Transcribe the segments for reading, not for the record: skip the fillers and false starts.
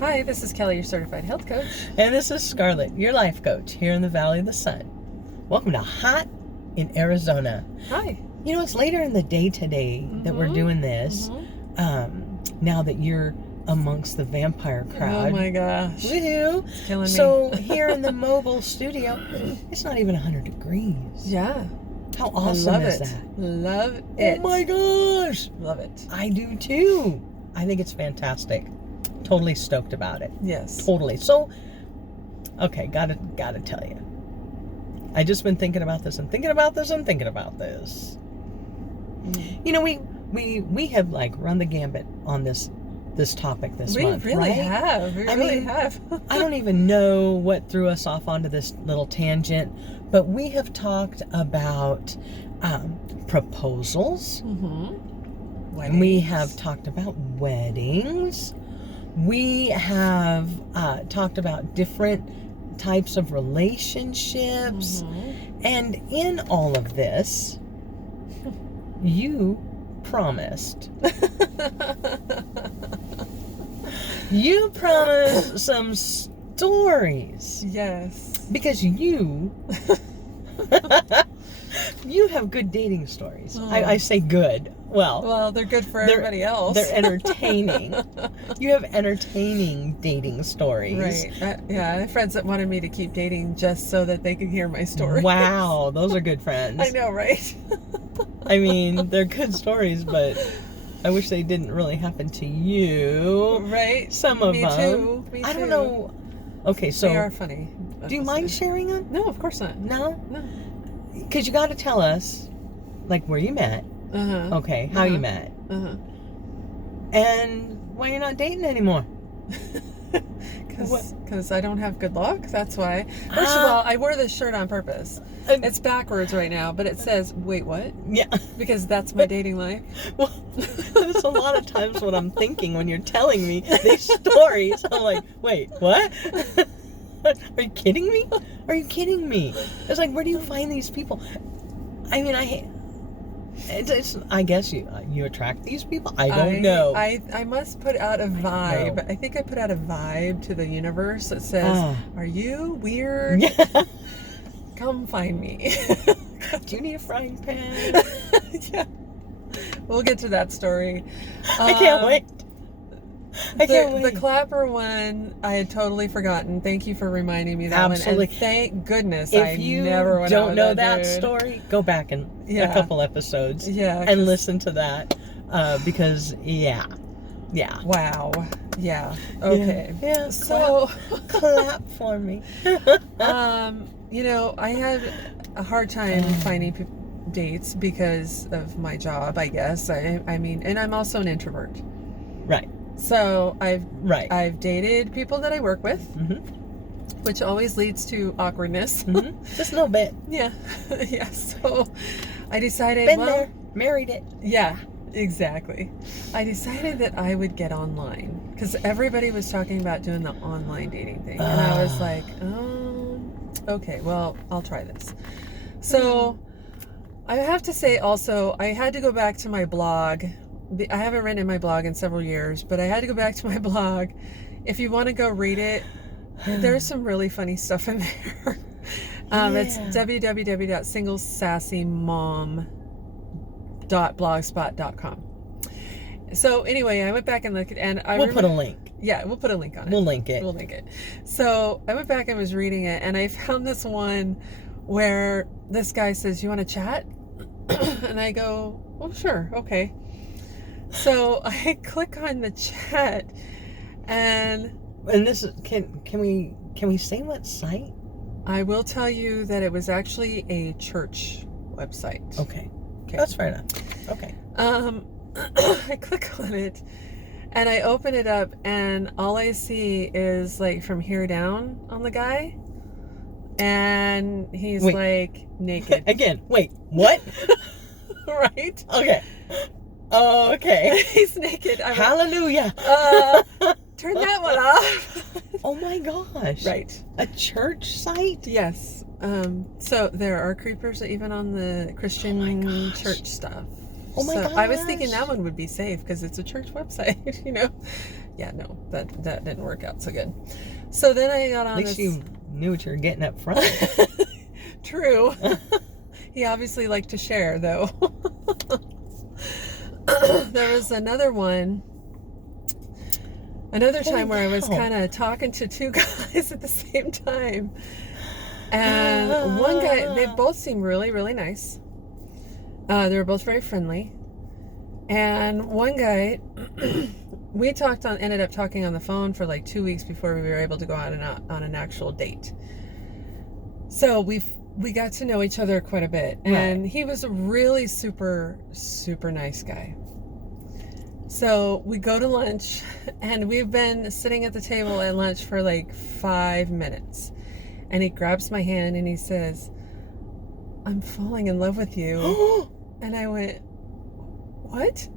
Hi, this is Kelli, your certified health coach. And this is Scarlett, your life coach here in the Valley of the Sun. Welcome to Hot in Arizona. Hi. You know, it's later in the day today that we're doing this. Now that you're amongst the vampire crowd. Oh my gosh. Woohoo! It's killing me. So here in the mobile studio, it's not even 100 degrees. Yeah. How awesome is that? Love it. Oh my gosh! Love it. I do too. I think it's fantastic. Totally stoked about it. Yes. Totally. So, okay, gotta tell you. I just been thinking about this and thinking about this and thinking about this. You know, we have like run the gambit on this topic this month. We really right? have. We really have. I don't even know what threw us off onto this little tangent, but we have talked about proposals. Weddings. We have talked about weddings. We have talked about different types of relationships. And in all of this, you promised. You promised some stories. Yes. Because you have good dating stories. I say good. Well, they're good for everybody else. They're entertaining. You have entertaining dating stories. Right. Yeah, I have friends that wanted me to keep dating just so that they could hear my story. Wow, those are good friends. I know, right? I mean, they're good stories, but I wish they didn't really happen to you. Right. Some of them. Me too. I don't know. Okay, so they are funny. Do you mind sharing them? No, of course not. No? No. Because you got to tell us, like, where you met. Okay, how you met. And why you're not dating anymore. Because I don't have good luck. That's why. First of all, I wore this shirt on purpose. It's backwards right now, but it says, wait, what? Yeah. Because that's my dating life. Well, that's a lot of times what I'm thinking when you're telling me these stories. I'm like, wait, what? Are you kidding me? Are you kidding me? It's like, where do you find these people? I mean, I guess you attract these people. I don't know. I must put out a vibe. No. I think I put out a vibe to the universe that says, "Are you weird? Yeah. Come find me." Do you need a frying pan? Yeah. We'll get to that story. I can't wait. The clapper one, I had totally forgotten. Thank you for reminding me that Absolutely. one. And thank goodness If I you never went don't out know with that dude. story, go back and a couple episodes and listen to that because Wow. Yeah. Okay. Yeah. So clap for me. You know, I had a hard time finding dates because of my job, I guess. I mean, and I'm also an introvert. Right. So I've dated people that I work with, which always leads to awkwardness. Just a little bit. Yeah. Yeah. So I decided, Been there, married it. Yeah, exactly. I decided that I would get online because everybody was talking about doing the online dating thing. And I was like, okay, well, I'll try this. So I have to say also, I had to go back to my blog. I haven't written in my blog in several years, but I had to go back to my blog. If you want to go read it, there's some really funny stuff in there. It's www.singlesassymom.blogspot.com. So anyway, I went back and looked, and We'll put a link. Yeah, we'll put a link on it. We'll link it. So I went back and was reading it, and I found this one where this guy says, "You want to chat?" And I go, "Oh, sure, okay." So I click on the chat, and this is, can we say what site? I will tell you that it was actually a church website. Okay. That's fair enough. Okay. I click on it, and I open it up, and all I see is like from here down on the guy, and he's like naked. Again, wait, what? Right? Okay. Oh, okay. He's naked. Hallelujah. Turn that one off. Oh my gosh. Right. A church site? Yes. So there are creepers even on the Christian church stuff. Oh my gosh. I was thinking that one would be safe because it's a church website, you know. yeah, no, that didn't work out so good. So then I got on At least you knew what you were getting up front. True. He obviously liked to share, though. There was another time where I was kind of talking to two guys at the same time. And one guy, they both seemed really, really nice. They were both very friendly. And one guy, we ended up talking on the phone for like 2 weeks before we were able to go out on an actual date. So we got to know each other quite a bit. And he was a really super, super nice guy. So we go to lunch, and we've been sitting at the table at lunch for like 5 minutes. And he grabs my hand and he says, "I'm falling in love with you." And I went, "What?"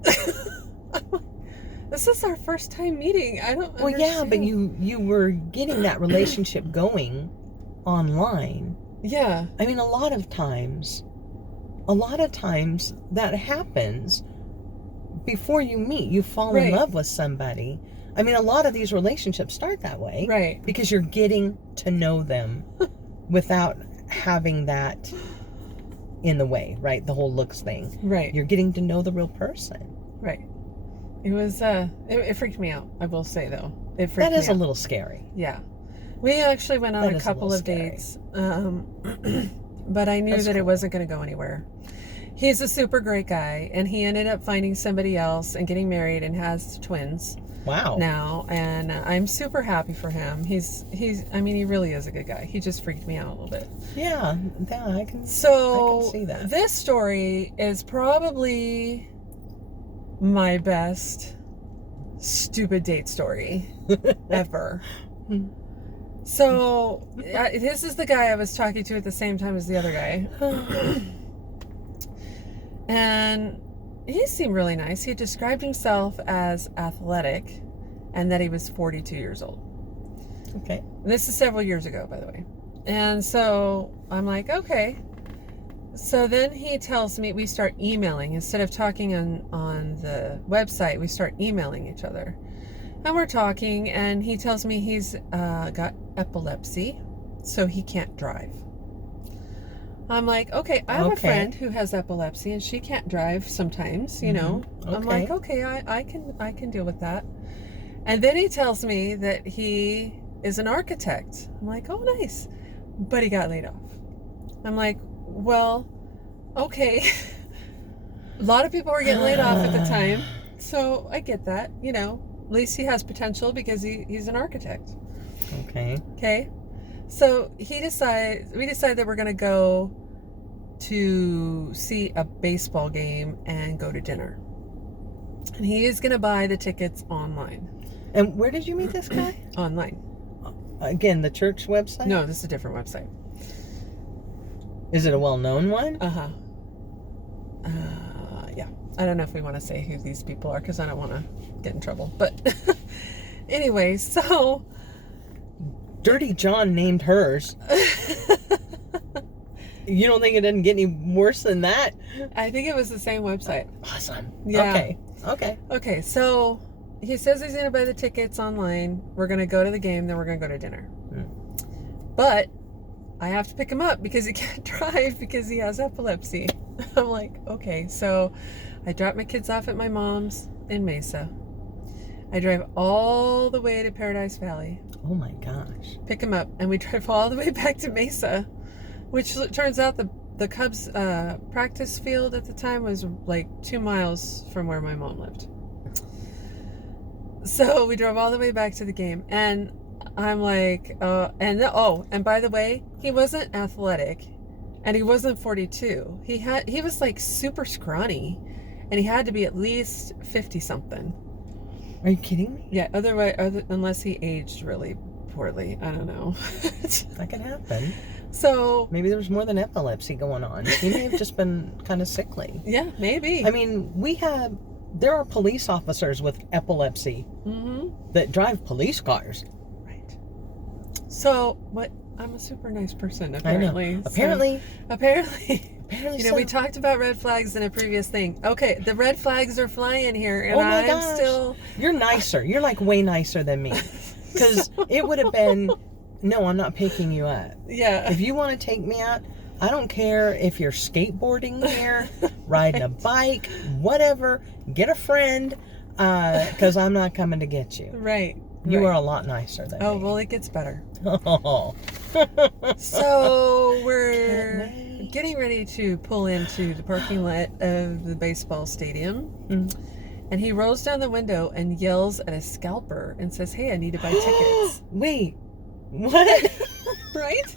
This is our first time meeting. I don't understand. Yeah, but you were getting that relationship going online. Yeah. I mean, a lot of times that happens before you meet. You fall in love with somebody. I mean, a lot of these relationships start that way. Right. Because you're getting to know them without having that in the way, right? The whole looks thing. Right. You're getting to know the real person. Right. It was, it freaked me out, I will say, though. It freaked me out. That is a little scary. Yeah. We actually went on a couple of dates, but I knew that it wasn't going to go anywhere. He's a super great guy, and he ended up finding somebody else and getting married and has twins. Wow. Now, and I'm super happy for him. I mean, he really is a good guy. He just freaked me out a little bit. Yeah, I can see that. This story is probably my best stupid date story ever. So, this is the guy I was talking to at the same time as the other guy. And he seemed really nice. He described himself as athletic and that he was 42 years old. Okay. And this is several years ago, by the way. And so I'm like, okay. So then he tells me, we start emailing. Instead of talking on the website, we start emailing each other. And we're talking, and he tells me he's got epilepsy, so he can't drive. I'm like, okay, I have a friend who has epilepsy, and she can't drive sometimes, you know. Okay. I'm like, okay, I can deal with that. And then he tells me that he is an architect. I'm like, oh, nice. But he got laid off. I'm like, well, okay. A lot of people were getting laid off at the time, so I get that, you know. At least he has potential because he's an architect. Okay. So we decide that we're going to go to see a baseball game and go to dinner. And he is going to buy the tickets online. And where did you meet this guy? Online. Again, the church website? No, this is a different website. Is it a well-known one? Uh-huh. Yeah. I don't know if we want to say who these people are because I don't want to get in trouble. But anyway, so... Dirty John named hers. You don't think it didn't get any worse than that? I think it was the same website. Awesome. Yeah. Okay. So he says he's going to buy the tickets online. We're going to go to the game, then we're going to go to dinner. But I have to pick him up because he can't drive because he has epilepsy. I'm like, okay. So I drop my kids off at my mom's in Mesa. I drive all the way to Paradise Valley. Oh my gosh. Pick him up, and we drive all the way back to Mesa, which turns out the Cubs practice field at the time was like 2 miles from where my mom lived. So we drove all the way back to the game, and I'm like, and by the way, he wasn't athletic, and he wasn't 42. He was like super scrawny, and he had to be at least 50 something. Are you kidding me? Yeah, unless he aged really poorly. I don't know. That could happen. So maybe there was more than epilepsy going on. He may have just been kind of sickly. Yeah, maybe. I mean, there are police officers with epilepsy that drive police cars. Right. So, I'm a super nice person, apparently. I know. Apparently. Apparently we talked about red flags in a previous thing. Okay, the red flags are flying here, and Oh my I'm gosh. still. You're nicer. You're like way nicer than me. Because it would have been, no, I'm not picking you up. Yeah. If you want to take me out, I don't care if you're skateboarding here, riding a bike, whatever. Get a friend, because I'm not coming to get you. Right. You are a lot nicer than Oh, me. well, it gets better. Oh. So we're getting ready to pull into the parking lot of the baseball stadium. Mm. And he rolls down the window and yells at a scalper and says, "Hey, I need to buy tickets." Wait, what? Right?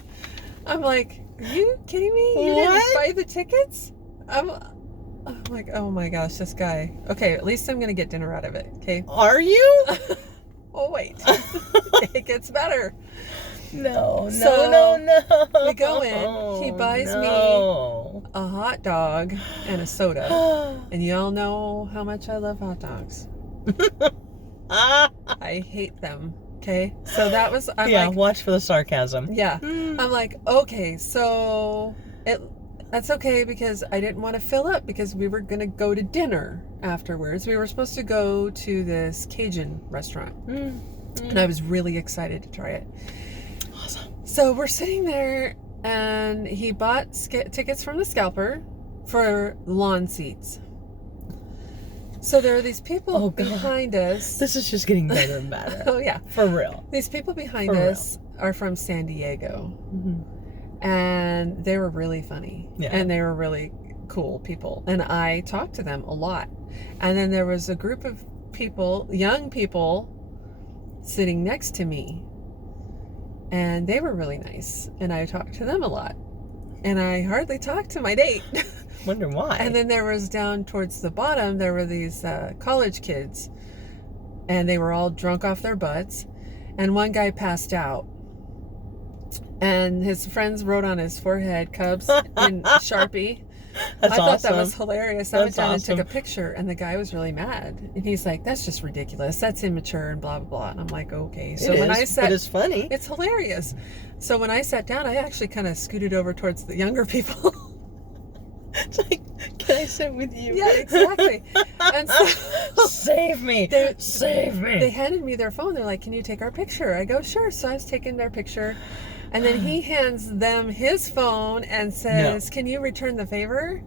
I'm like, are you kidding me? You What? didn't buy the tickets? I'm like, oh my gosh, this guy. Okay, at least I'm going to get dinner out of it, okay? Are you? Oh, wait. It gets better. No. We go in. He buys me a hot dog and a soda. And you all know how much I love hot dogs. I hate them. Okay? So that was, I'm like, watch for the sarcasm. yeah. I'm like, okay, so that's okay because I didn't want to fill up because we were going to go to dinner afterwards. We were supposed to go to this Cajun restaurant. And I was really excited to try it. Awesome. So we're sitting there, and he bought tickets from the scalper for lawn seats. So there are these people behind us. This is just getting better and better. Oh, yeah. For real. These people behind us are from San Diego. And they were really funny. Yeah. And they were really cool people. And I talked to them a lot. And then there was a group of people, young people, sitting next to me. And they were really nice. And I talked to them a lot. And I hardly talked to my date. Wonder why. And then there was down towards the bottom, there were these college kids. And they were all drunk off their butts. And one guy passed out. And his friends wrote on his forehead, Cubs, in Sharpie. That's I thought awesome. that was hilarious. I went That's down awesome. and took a picture, and the guy was really mad. And he's like, "That's just ridiculous. That's immature," and blah, blah, blah. And I'm like, okay. So when I sat, but it's funny. it's hilarious. So when I sat down, I actually kind of scooted over towards the younger people. It's like, can I sit with you? Yeah, exactly. And so Save me. Save me. they handed me their phone. They're like, "Can you take our picture?" I go, "Sure." So I was taking their picture. And then he hands them his phone and says, "Can you return the favor?"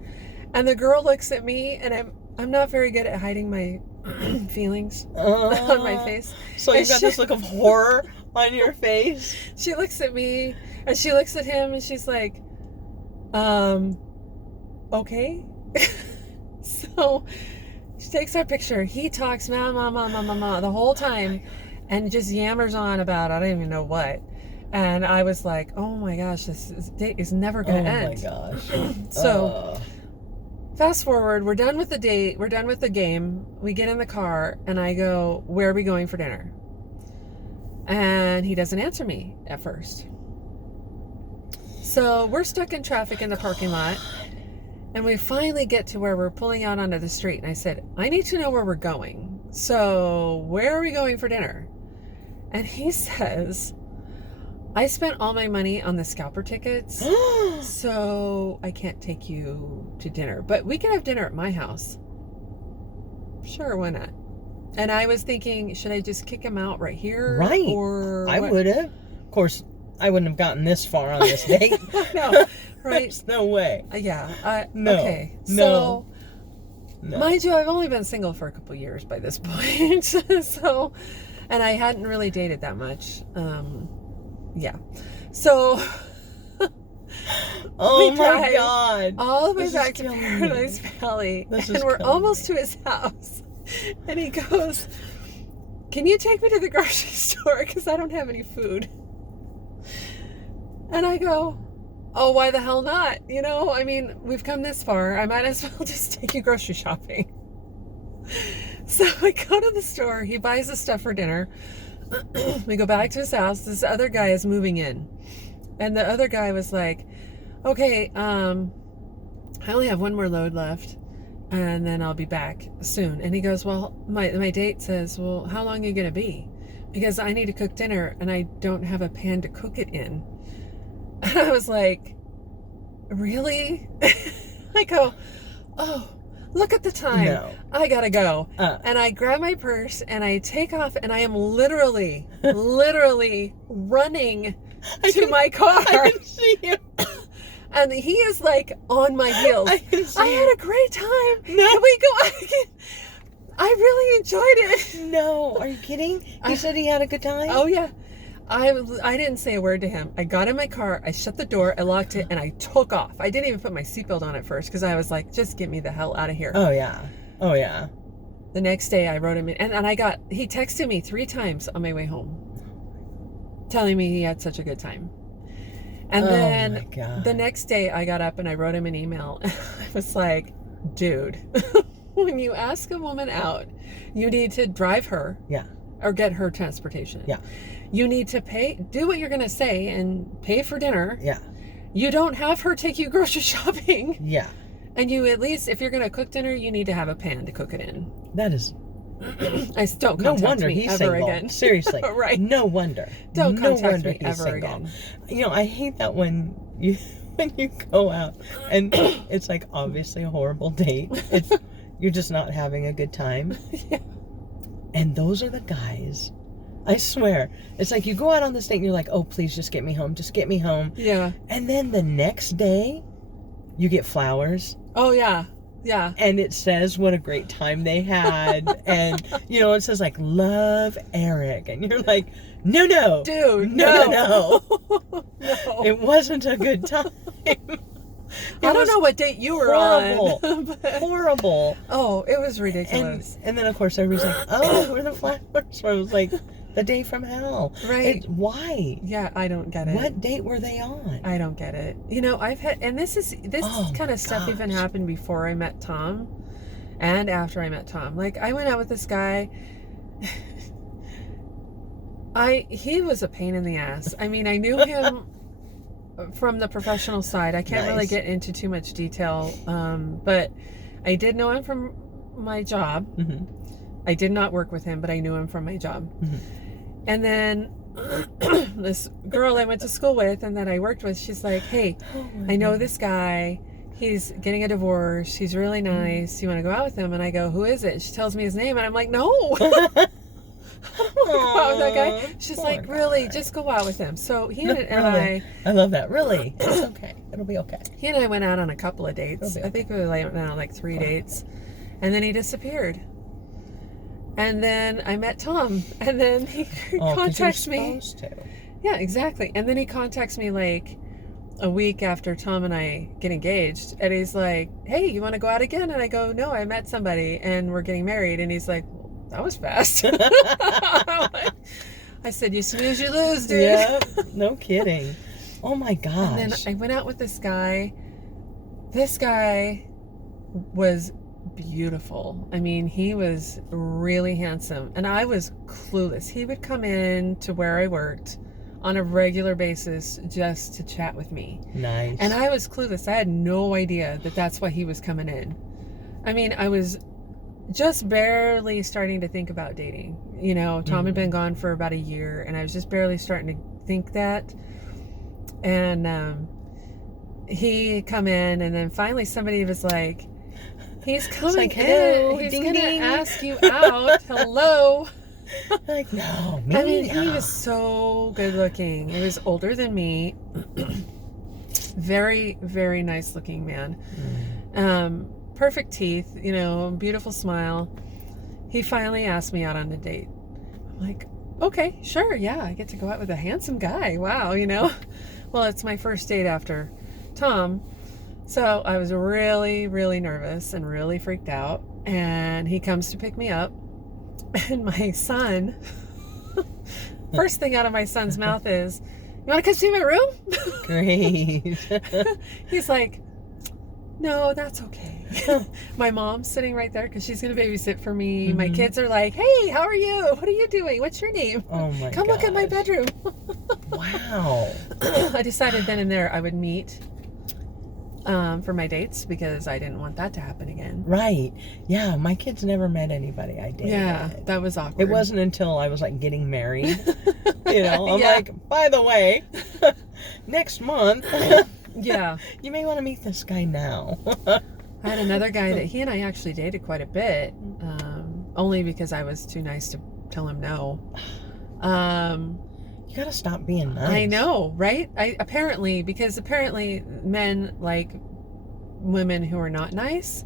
And the girl looks at me, and I'm not very good at hiding my feelings on my face. So you got this look of horror on your face. She looks at me, and she looks at him, and she's like, okay. So she takes our picture. He talks ma the whole time, and just yammers on about I don't even know what. And I was like, oh my gosh, this date is never going to end. Oh my gosh. So, fast forward, we're done with the date, we're done with the game, we get in the car, and I go, "Where are we going for dinner?" And he doesn't answer me at first. So, we're stuck in traffic in the parking lot, and we finally get to where we're pulling out onto the street, and I said, "I need to know where we're going. So, where are we going for dinner?" And he says, "I spent all my money on the scalper tickets, so I can't take you to dinner. But we can have dinner at my house." Sure, why not? And I was thinking, should I just kick him out right here? Right. Or I what? would have. Of course, I wouldn't have gotten this far on this date. No, right? There's no way. Yeah. No. Okay. No. So, mind you, I've only been single for a couple years by this point. So, and I hadn't really dated that much. Yeah. So Oh we my drive God. all the way This back is to killing me. Paradise Valley. This And is we're killing almost me. to his house. And he goes, "Can you take me to the grocery store? Because I don't have any food." And I go, "Oh, why the hell not? You know, I mean, we've come this far. I might as well just take you grocery shopping." So I go to the store. He buys the stuff for dinner. We go back to his house. This other guy is moving in. And the other guy was like, "Okay, I only have one more load left, and then I'll be back soon." And he goes, "Well, my date says, well, how long are you going to be? Because I need to cook dinner, and I don't have a pan to cook it in." And I was like, "Really?" I go, oh, look at the time. No. I gotta go. And I grab my purse and I take off, and I am literally running to my car. I can see you. And he is like on my heels. I can see I had a great time. No. Can we go? I really enjoyed it. No, are you kidding? He said he had a good time? Oh, yeah. I didn't say a word to him. I got in my car, I shut the door, I locked it, and I took off. I didn't even put my seatbelt on at first because I was like, just get me the hell out of here. Oh, yeah. Oh, yeah. The next day I wrote him in, and he texted me 3 times on my way home telling me he had such a good time. And then the next day I got up and I wrote him an email. I was like, dude, when you ask a woman out, you need to drive her. Yeah. Or get her transportation. Yeah. You need to do what you're going to say and pay for dinner. Yeah. You don't have her take you grocery shopping. Yeah. And you at least, if you're going to cook dinner, you need to have a pan to cook it in. That is... Don't no contact wonder me he's ever single. again. Seriously. Right. No wonder. Don't no contact wonder me he's ever single. again. You know, I hate that when you go out and it's like obviously a horrible date. You're just not having a good time. Yeah. And those are the guys. I swear. It's like you go out on this date and you're like, oh, please just get me home. Just get me home. Yeah. And then the next day, you get flowers. Oh, yeah. Yeah. And it says what a great time they had. And, you know, it says like, love Eric. And you're like, no. Dude, No. No. It wasn't a good time. I don't know what date you were horrible. on. But, Horrible. oh, it was ridiculous. And then, of course, everybody's like, oh, where are the flowers? So I was like, the day from hell. Right. Why? Yeah, I don't get it. What date were they on? I don't get it. You know, I've had, and this kind of stuff even happened before I met Tom and after I met Tom. Like, I went out with this guy. He was a pain in the ass. I mean, I knew him from the professional side. I can't really get into too much detail, but I did know him from my job. Mm-hmm. I did not work with him, but I knew him from my job. Mm-hmm. And then this girl I went to school with and that I worked with, she's like, hey, I know this guy. He's getting a divorce. He's really nice. You want to go out with him? And I go, who is it? She tells me his name, and I'm like, no. I don't want to go out with that guy. She's like, really? Just go out with him. So he and I love that. Really? It's okay. It'll be okay. He and I went out on a couple of dates. Okay. I think we went on like 3 dates. And then he disappeared. And then I met Tom, and then he contacts me. Yeah, exactly. And then he contacts me like a week after Tom and I get engaged, and he's like, "Hey, you want to go out again?" And I go, "No, I met somebody, and we're getting married." And he's like, well, "That was fast." I said, "You snooze, you lose, dude." Yeah, no kidding. Oh my gosh. And then I went out with this guy. This guy was beautiful. I mean, he was really handsome, and I was clueless. He would come in to where I worked on a regular basis just to chat with me. Nice. And I was clueless. I had no idea that that's why he was coming in. I mean, I was just barely starting to think about dating. You know, Tom had been gone for about a year, and I was just barely starting to think that. And he come in, and then finally somebody was like, he's coming like, in. He's going to ask you out. Hello. Like, no, me? I mean, he was so good looking. He was older than me. Very, very nice looking man. Perfect teeth, you know, beautiful smile. He finally asked me out on a date. I'm like, okay, sure, yeah, I get to go out with a handsome guy. Wow, you know. Well, it's my first date after Tom. So I was really, really nervous and really freaked out. And he comes to pick me up. And my son, first thing out of my son's mouth is, you want to come see my room? Great. He's like, no, that's okay. My mom's sitting right there because she's going to babysit for me. My kids are like, hey, how are you? What are you doing? What's your name? Oh my Come look at my bedroom. Wow. I decided then and there I would meet for my dates because I didn't want that to happen again. Right. Yeah, my kids never met anybody I dated. Yeah, that was awkward. It wasn't until I was like getting married. You know, I'm Yeah. like, by the way, next month Yeah. You may want to meet this guy now. I had another guy that he and I actually dated quite a bit, only because I was too nice to tell him no. You gotta stop being nice. I know, right? Apparently men like women who are not nice,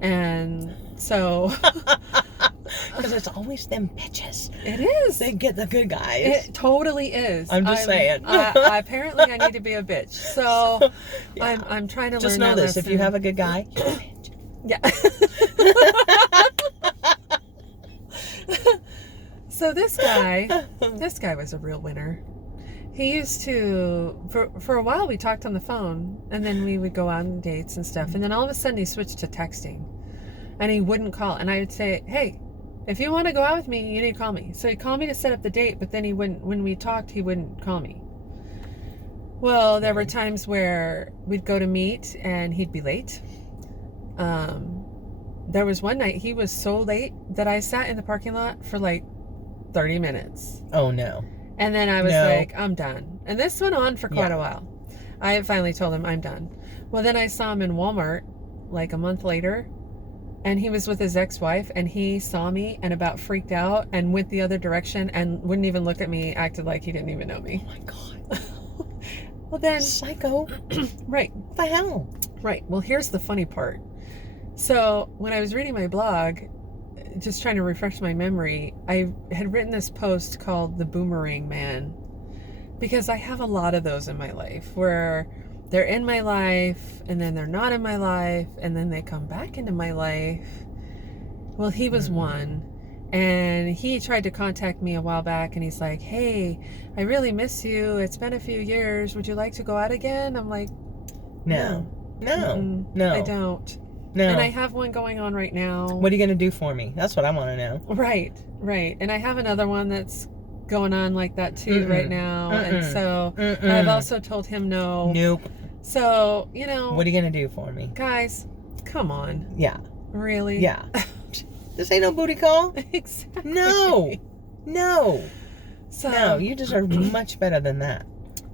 and so because it's always them bitches. it is. They get the good guys. It totally is. I'm just saying. Apparently, I need to be a bitch. So Yeah. I'm trying to Just learn know that this: if you lesson. have a good guy, you're a bitch. Yeah. So this guy was a real winner. He used to, for a while we talked on the phone, and then we would go on dates and stuff, and then all of a sudden he switched to texting, and he wouldn't call, and I would say, hey, if you want to go out with me, you need to call me. So he'd call me to set up the date, but then he wouldn't, when we talked, he wouldn't call me. Well, there were times where we'd go to meet, and he'd be late. There was one night he was so late that I sat in the parking lot for like 30 minutes. Oh no. And then I was like, I'm done. And this went on for quite Yeah. a while. I finally told him I'm done. Well, then I saw him in Walmart like a month later, and he was with his ex-wife, and he saw me and about freaked out and went the other direction and wouldn't even look at me, acted like he didn't even know me. Oh my god. Well then, Psycho. right. What the hell? Right. Well, here's the funny part. So when I was reading my blog, just trying to refresh my memory, I had written this post called The Boomerang Man, because I have a lot of those in my life where they're in my life and then they're not in my life and then they come back into my life. Well, he was one, and he tried to contact me a while back, and he's like, hey, I really miss you. It's been a few years. Would you like to go out again? I'm like, No. No. I don't. No. And I have one going on right now. What are you gonna do for me? That's what I want to know. Right. And I have another one that's going on like that too right now. And so I've also told him no. Nope. So, you know. What are you gonna do for me? Guys, come on. Yeah. Really? Yeah. This ain't no booty call. Exactly. No. No. So, No, you deserve much better than that.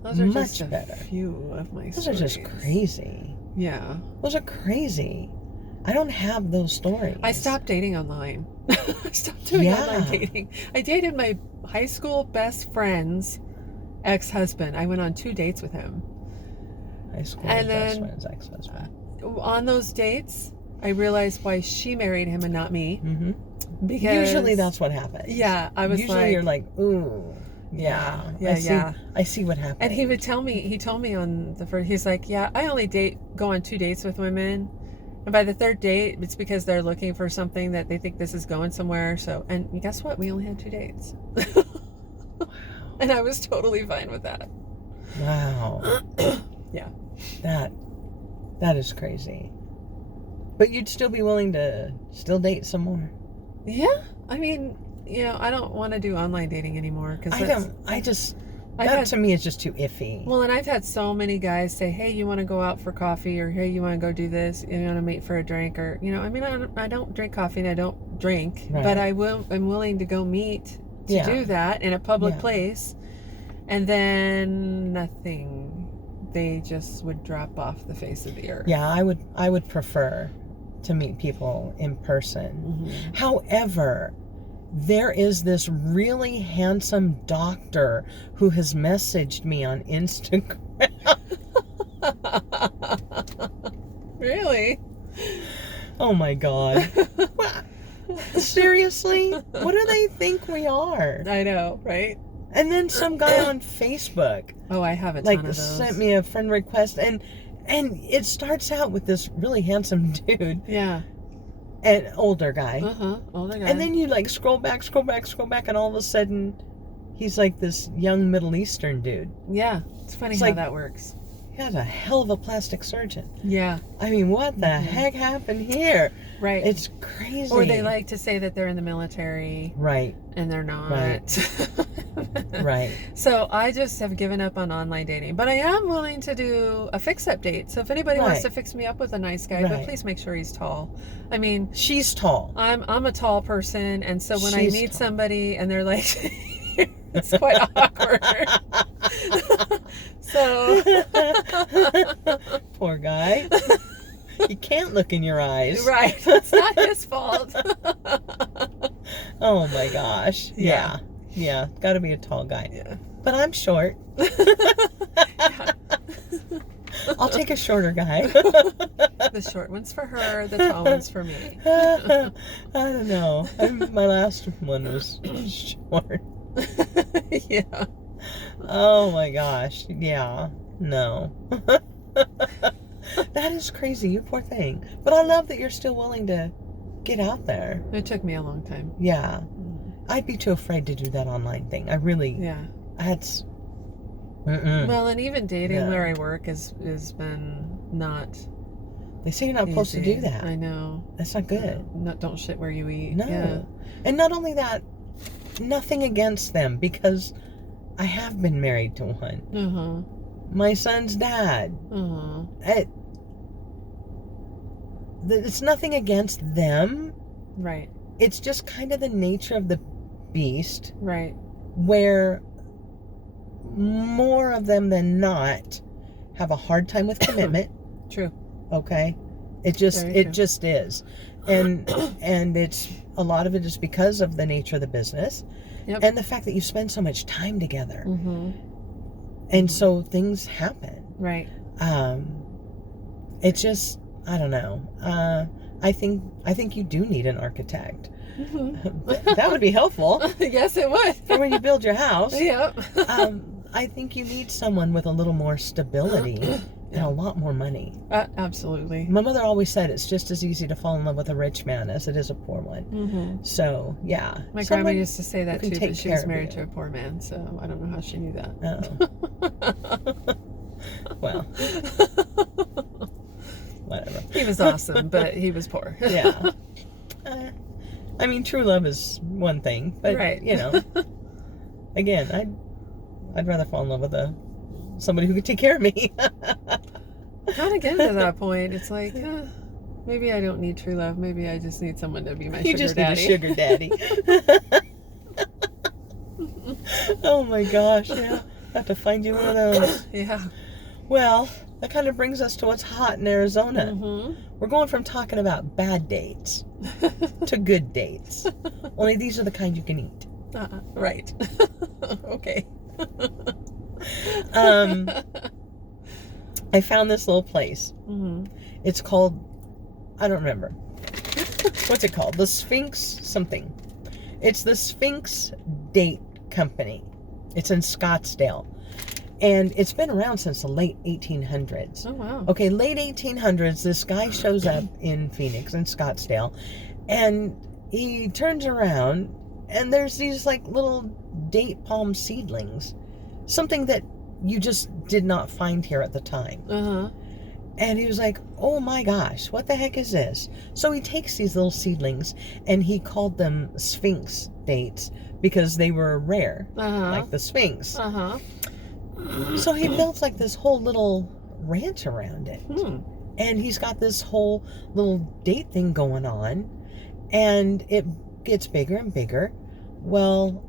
those are much just a better. few of my Those stories. are just crazy. Yeah. Those are crazy. I don't have those stories. I stopped dating online. I stopped doing online dating. I dated my high school best friend's ex-husband. I went on 2 dates with him. High school And best then- friend's ex-husband. On those dates, I realized why she married him and not me. Mm-hmm. Because Usually that's what happens. Yeah, I was Usually like, you're like, ooh, yeah. Yeah. I see what happened. And he would tell me, he told me on the first, he's like, yeah, I only go on 2 dates with women. And by the 3rd date, it's because they're looking for something that they think this is going somewhere. So, and guess what? We only had 2 dates. And I was totally fine with that. Wow. Yeah. That is crazy. But you'd still be willing to still date some more? Yeah. I mean, you know, I don't want to do online dating anymore. To me is just too iffy. Well, and I've had so many guys say, hey, you want to go out for coffee, or hey, you want to go do this, you want to meet for a drink, or, you know, I mean, I don't drink coffee and I don't drink, Right. but I'm willing to go meet to do that in a public place. And then nothing. They just would drop off the face of the earth. Yeah, I would prefer to meet people in person. Mm-hmm. However, there is this really handsome doctor who has messaged me on Instagram. Really? Oh my God. Seriously? What do they think we are? I know, right? And then some guy on Facebook Oh, I have a ton of those. sent me a friend request, and it starts out with this really handsome dude, Yeah. an older guy. Older guy. And then you scroll back, and all of a sudden he's like this young Middle Eastern dude. Yeah. It's funny It's how like- that works. He has a hell of a plastic surgeon. Yeah. I mean, what the heck happened here? Right. It's crazy. Or they like to say that they're in the military Right, and they're not. right. So I just have given up on online dating, but I am willing to do a fix-up date. So if anybody wants Right. to fix me up with a nice guy, but Right. please make sure he's tall. I mean, She's tall. I'm a tall person, and so when I She's meet tall. somebody and they're like, it's quite awkward. So Poor guy. He can't look in your eyes. Right. It's not his fault. Oh my gosh. Yeah. Yeah. Got to be a tall guy. Yeah. But I'm short. Yeah. I'll take a shorter guy. The short one's for her, the tall one's for me. I don't know. My last one was short. Yeah. Oh my gosh. Yeah. No. That is crazy. You poor thing. But I love that you're still willing to get out there. It took me a long time. Yeah. I'd be too afraid to do that online thing. I really. Yeah. That's. Well, and even dating Yeah. where I work has been not They say you're not supposed to easy. do that. I know. That's not good. Don't shit where you eat. No. Yeah. And not only that, nothing against them, because I have been married to one. Uh-huh. My son's dad. Uh-huh. It's nothing against them. Right. It's just kind of the nature of the beast, Right. where more of them than not have a hard time with commitment. True. Okay, it just Very true. is, and it's a lot of it is because of the nature of the business, Yep. and the fact that you spend so much time together, Mm-hmm. and so things happen. Right. It's just, I don't know. I think you do need an architect. Mm-hmm. That would be helpful Yes, it would. for when you build your house. Yep. I think you need someone with a little more stability and a lot more money. Absolutely. My mother always said it's just as easy to fall in love with a rich man as it is a poor one. Mm-hmm. So, yeah. My Someone grandma used to say that who can too, take but she care was of married you. to a poor man, so I don't know how she knew that. Oh. Well, whatever. He was awesome, but he was poor. Yeah. I mean, true love is one thing, but, Right. you know, again, I'd rather fall in love with somebody who could take care of me. Kind of getting to that point. It's like, maybe I don't need true love. Maybe I just need someone to be my You sugar just daddy. need a sugar daddy. Oh my gosh, yeah. I have to find you one of those. Yeah. Well, that kind of brings us to what's hot in Arizona. Mm-hmm. We're going from talking about bad dates to good dates. Only these are the kind you can eat. Right. Okay. I found this little place. Mm-hmm. It's called, I don't remember. What's it called? The Sphinx something. It's the Sphinx Date Company. It's in Scottsdale. And it's been around since the late 1800s. Oh, wow. Okay, late 1800s, this guy shows up in Phoenix, in Scottsdale, and he turns around, and there's these, like, little date palm seedlings. Something that you just did not find here at the time. Uh-huh. And he was like, oh my gosh, what the heck is this? So he takes these little seedlings, and he called them Sphinx dates because they were rare, Uh-huh. like the Sphinx. Uh-huh. So he built like this whole little ranch around it. And he's got this whole little date thing going on. And it gets bigger and bigger. Well,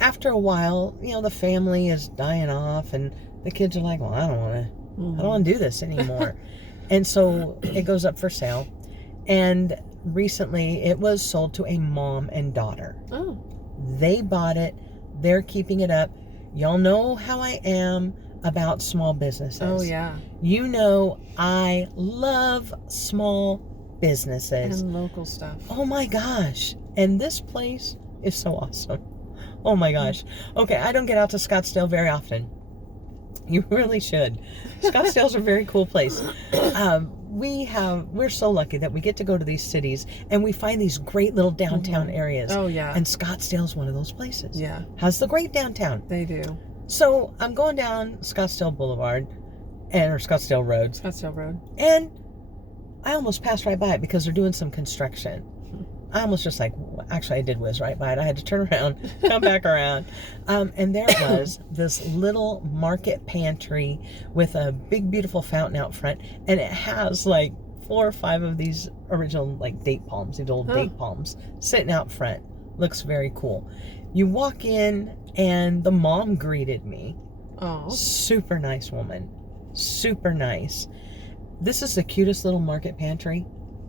after a while, you know, the family is dying off and the kids are like, well, I don't want to do this anymore. And so it goes up for sale. And recently it was sold to a mom and daughter. Oh. They bought it. They're keeping it up. Y'all know how I am about small businesses. Oh, yeah. You know I love small businesses. And local stuff. Oh my gosh. And this place is so awesome. Oh my gosh. Okay, I don't get out to Scottsdale very often. You really should. Scottsdale's a very cool place. We're so lucky that we get to go to these cities and we find these great little downtown areas. Oh, yeah. And Scottsdale's one of those places. Yeah. Has the great downtown. They do. So I'm going down Scottsdale Boulevard or Scottsdale Road, Scottsdale Road. and I almost passed right by it because they're doing some construction. I almost just like, actually I did whiz right by it. I had to turn around, come back around. And there was this little market pantry with a big, beautiful fountain out front. And it has like 4 or 5 of these original like date palms, these old date palms sitting out front. Looks very cool. You walk in and the mom greeted me. Oh. Super nice woman. Super nice. This is the cutest little market pantry.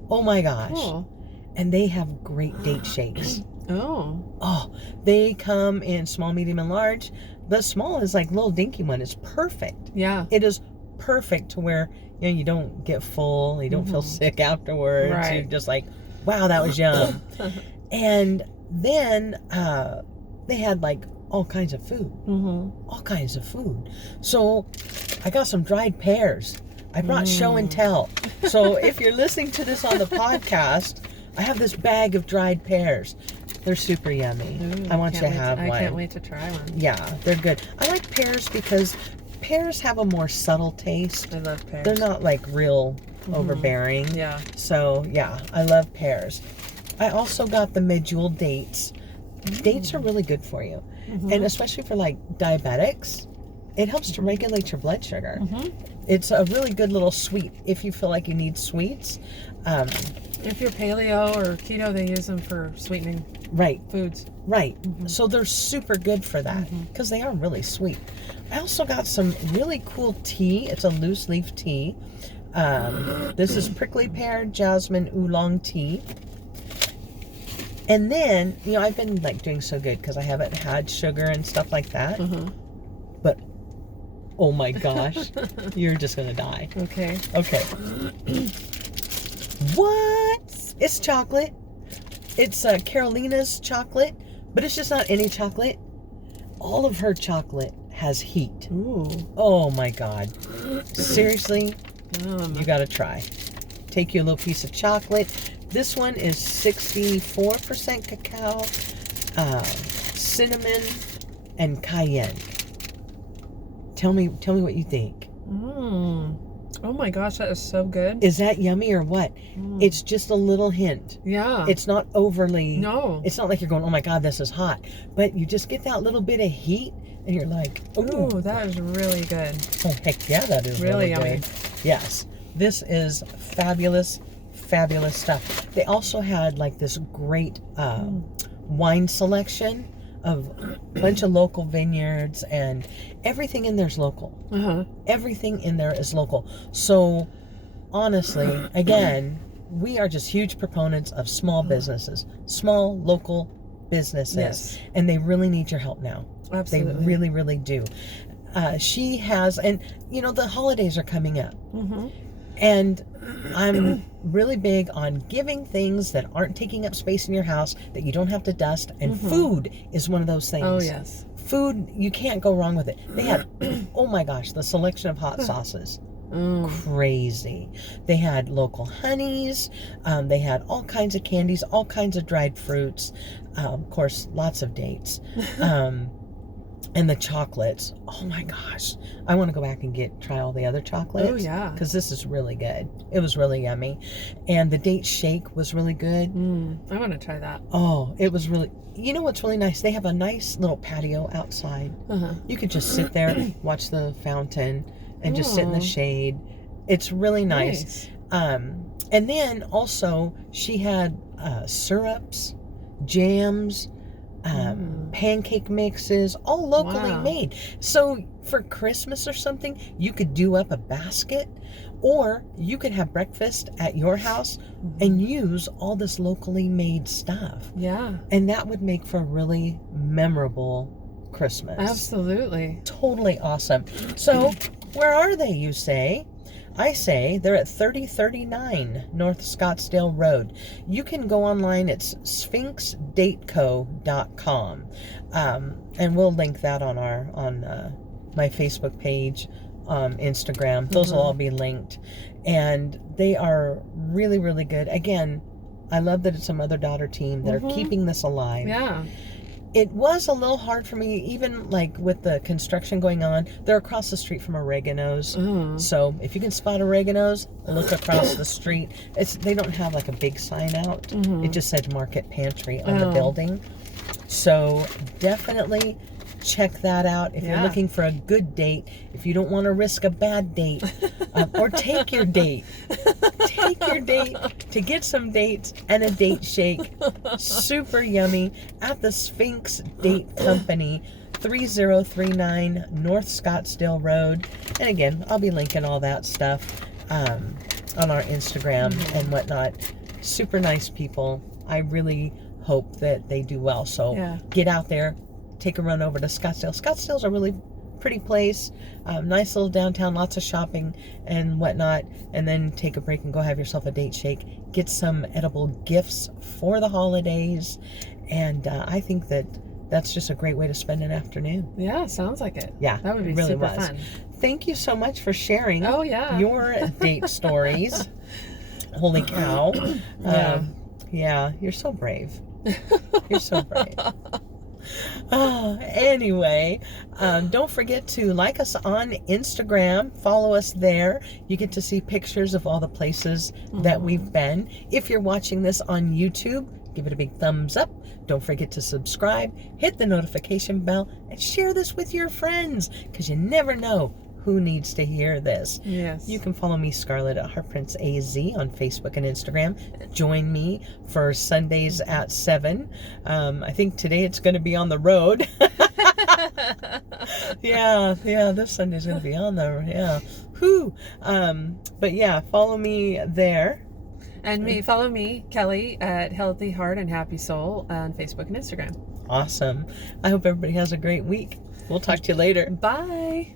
Oh my gosh. Cool. And they have great date shakes. Oh. Oh, they come in small, medium, and large. The small is like little dinky one. It's perfect. Yeah. It is perfect to where, you know, you don't get full, you don't feel sick afterwards. Right. You're just like, wow, that was yum. And then they had like all kinds of food. All kinds of food. So I got some dried pears. I brought show and tell. So if you're listening to this on the podcast, I have this bag of dried pears. They're super yummy. Ooh, I want you to have one. I can't wait to try one. Yeah, they're good. I like pears because pears have a more subtle taste. I love pears. They're not like real overbearing. Yeah. So yeah, I love pears. I also got the medjool dates. Dates are really good for you. And especially for like diabetics, it helps to regulate your blood sugar. It's a really good little sweet if you feel like you need sweets. If you're paleo or keto, they use them for sweetening foods. Right. So they're super good for that because they are really sweet. I also got some really cool tea. It's a loose leaf tea. This is prickly pear jasmine oolong tea. And then, you know, I've been like doing so good because I haven't had sugar and stuff like that. But, oh my gosh, you're just going to die. Okay. Okay. What? It's chocolate. It's Carolina's chocolate, but it's just not any chocolate. All of her chocolate has heat. Ooh. Oh my God. Seriously, you got to try. Take you a little piece of chocolate. This one is 64% cacao, cinnamon, and cayenne. Tell me what you think. Oh my gosh, that is so good. Is that yummy or what? It's just a little hint. Yeah. It's not overly. No. It's not like you're going, oh my God, this is hot. But you just get that little bit of heat and you're like, ooh, that is really good. Oh, heck yeah, that is really yummy. Good. Yes. This is fabulous, fabulous stuff. They also had like this great wine selection of a bunch of local vineyards, and everything in there is local. Everything in there is local. So honestly, again, we are just huge proponents of small businesses, small local businesses, and they really need your help now. Absolutely. They really, really do. She has, and you know, the holidays are coming up. And I'm really big on giving things that aren't taking up space in your house, that you don't have to dust. And food is one of those things. Oh, yes. Food, you can't go wrong with it. They had, oh my gosh, the selection of hot sauces. Crazy. They had local honeys. They had all kinds of candies, all kinds of dried fruits. Of course, lots of dates. And the chocolates. Oh my gosh. I want to go back and try all the other chocolates. Oh, yeah. Because this is really good. It was really yummy. And the date shake was really good. I want to try that. Oh, it was really... You know what's really nice? They have a nice little patio outside. You could just sit there, watch the fountain, and just sit in the shade. It's really nice. And then also, she had syrups, jams, pancake mixes, all locally made. So for Christmas or something, you could do up a basket, or you could have breakfast at your house and use all this locally made stuff. Yeah. And that would make for a really memorable Christmas. Absolutely. Totally awesome. So where are they, you say? I say they're at 3039 North Scottsdale Road. You can go online. It's sphinxdateco.com. And we'll link that on my Facebook page, Instagram. Those will all be linked. And they are really, really good. Again, I love that it's a mother-daughter team that are keeping this alive. Yeah. It was a little hard for me, even like with the construction going on. They're across the street from Oregano's. So if you can spot Oregano's, look across the street. They don't have like a big sign out. It just said Market Pantry on the building. So definitely check that out if you're looking for a good date. If you don't want to risk a bad date, or take your date. Take your date to get some dates and a date shake. Super yummy at the Sphinx Date Company, 3039 North Scottsdale Road. And again, I'll be linking all that stuff on our Instagram and whatnot. Super nice people. I really hope that they do well. So get out there, take a run over to Scottsdale. Scottsdale's a really pretty place, nice little downtown, lots of shopping and whatnot, and then take a break and go have yourself a date shake, get some edible gifts for the holidays, and I think that that's just a great way to spend an afternoon. Yeah, sounds like it. Yeah, that would be really super fun. Thank you so much for sharing your date stories. Holy cow. Yeah, you're so brave. You're so brave. Anyway, don't forget to like us on Instagram. Follow us there. You get to see pictures of all the places that we've been. If you're watching this on YouTube, give it a big thumbs up. Don't forget to subscribe, hit the notification bell, and share this with your friends, because you never know who needs to hear this. Yes. You can follow me, Scarlett, at HeartPrinceAZ on Facebook and Instagram. Join me for Sundays at 7. I think today it's going to be on the road. yeah, this Sunday's going to be on the, whew. But yeah, follow me there. And follow me, Kelli, at Healthy Heart and Happy Soul on Facebook and Instagram. Awesome. I hope everybody has a great week. We'll talk to you later. Bye.